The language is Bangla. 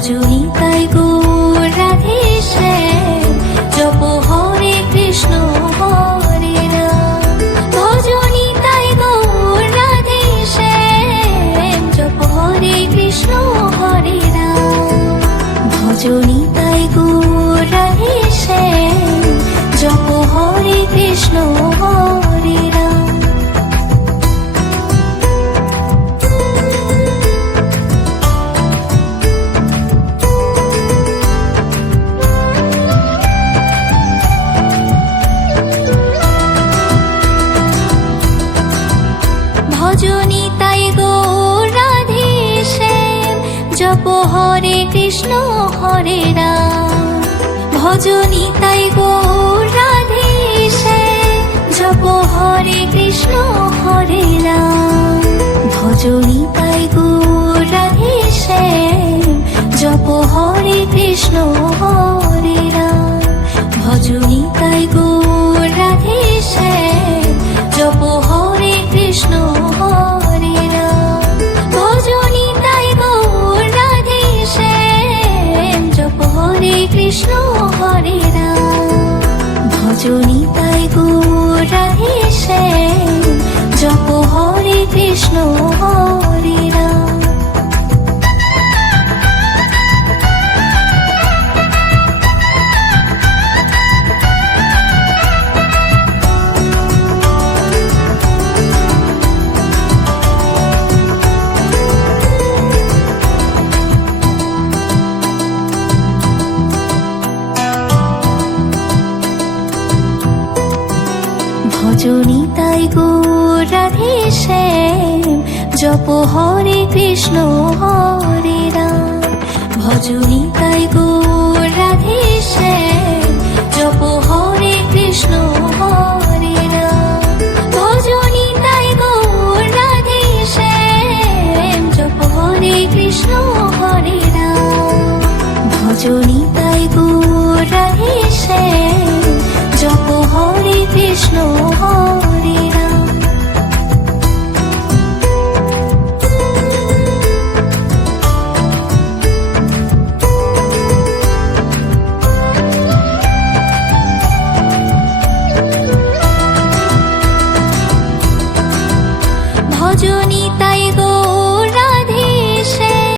ভজনিতাই গৌর রাধে শ্যাম জপ হরে কৃষ্ণ হরে রাম। ভজনিতাই গৌর রাধে শ্যাম জপ হরে কৃষ্ণ হরে রাম। ভজনিতাই গৌর রাধে শ্যাম জপ হরে কৃষ্ণ হরে রাম। ভজনিতাই গৌর রাধে শ্যাম জপ হরে কৃষ্ণ হরে রাম। ভজনিতাই গৌর রাধে শ্যাম জপ হরে কৃষ্ণ হরে রাম। ভজনিতাই গৌর রাধে শ্যাম জপ হরে কৃষ্ণ হরে রাম। ভজনিতাই গৌর রাধে শ্যাম জপ হরে কৃষ্ণ হরে রাম। ভজনিতাই গৌর রাধে শ্যাম জপ হরে কৃষ্ণ হরে রাম। ভজনিতাই গৌর রাধে শ্যাম জপ হরে কৃষ্ণ হরে রাম। ভজনিতাই গৌর রাধে শ্যাম জপ হরে কৃষ্ণ হরে